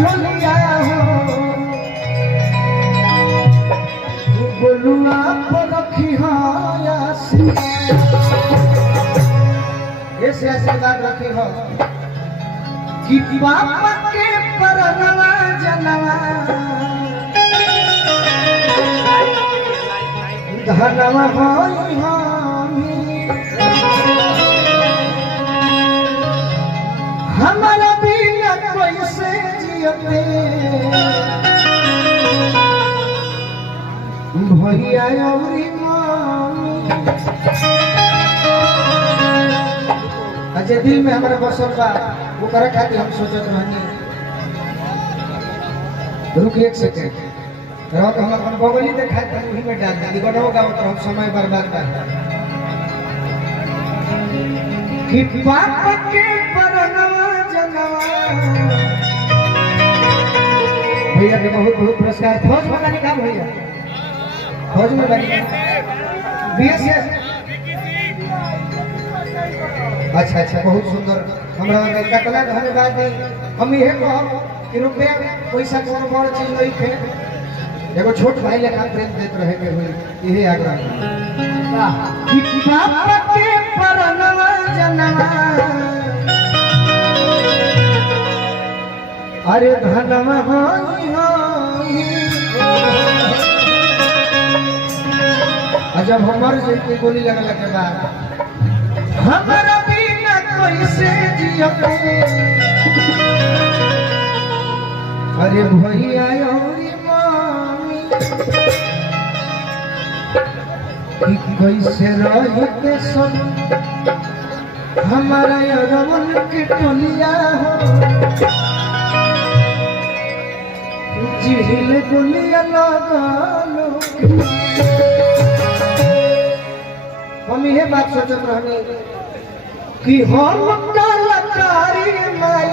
झोलिया हो बोलुआ पर रखी ऐसे आशीर्वाद रखी हो कि बाबा के परनवा जनवा धनवा होई हमारा बिना कोई से जियते भैया औरी अजय दिल में हमारे बसल बा वो करे खातिर हम सोचत रहनी रुक एक सेकंड रहो तो हम अपन बगली देखा त वही में डाल दी बनोगा तो हम समय बर्बाद कर कि बाप के परनवा जनवा भैया के बहुत बहुत पुरस्कार फौज में बनी काम भैया फौज में बनी बीएसएस अच्छा अच्छा बहुत सुंदर हमरा लड़का कला धन्यवाद हम ये कहब कि रुपया पैसा कोनो बड़ चीज नहीं थे एगो छोट भाई लेखा प्रेम देत रहे के हुई यही आग्रह कि बाप के परनवा जनवा अरे धनवा होई जब हमर जे के गोली लगला के बाद हमारा बिना कोई से जियते अरे भैया औरी मामी कि कैसे रहते सब हमारा रमन के टोलिया हो जिहिले गोलिया लगालो हम ये बात सोचत रहनी कि हम कलाकारी माई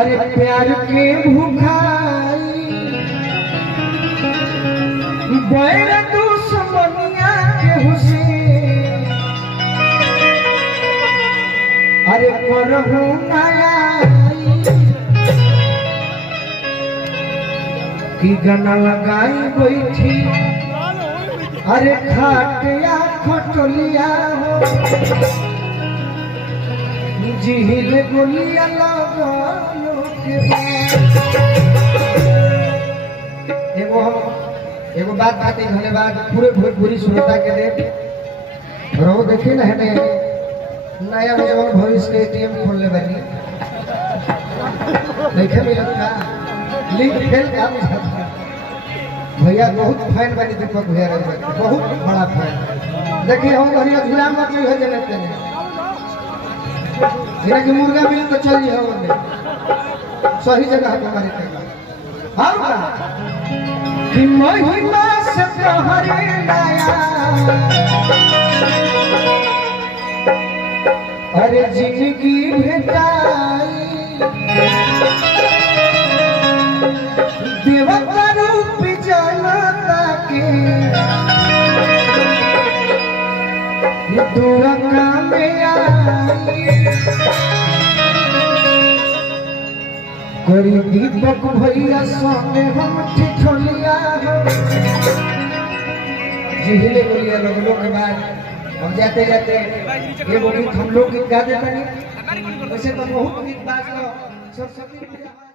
अरे प्यार के भूखाई बैर दुश्मनिया के हुसैन अरे करहु नया कि गाना लगाई बैठी अरे खाटिया खटोलिया हो जिहिल गोलिया लगालो के एगो बात खातिर धन्यवाद पूरे भोजपुरी श्रोता के दे रहो देखिए ना हमें नया जवान भविष्य के एटीएम खोलने बनी देखे मिलत का लिंक फेल काम भैया बहुत फैन बनी दीपक भैया बहुत बड़ा फैन देखिए हम घरिया झूला मत हो जनते ने जिना की मुर्गा मिल तो चल ही हो सही जगह हमारे का हां का कि महिमा से तोहरे नया अरे जिंदगी भेटाई देवता रूप जनता के दुआ में आई करी दीपक भैया संगे हम ठिठोलिया जिहिले बोलिया लगलो के बाद हम जाते जाते ये वो गीत हम लोग गीत गा देते हैं वैसे तो बहुत गीत बाज लो सब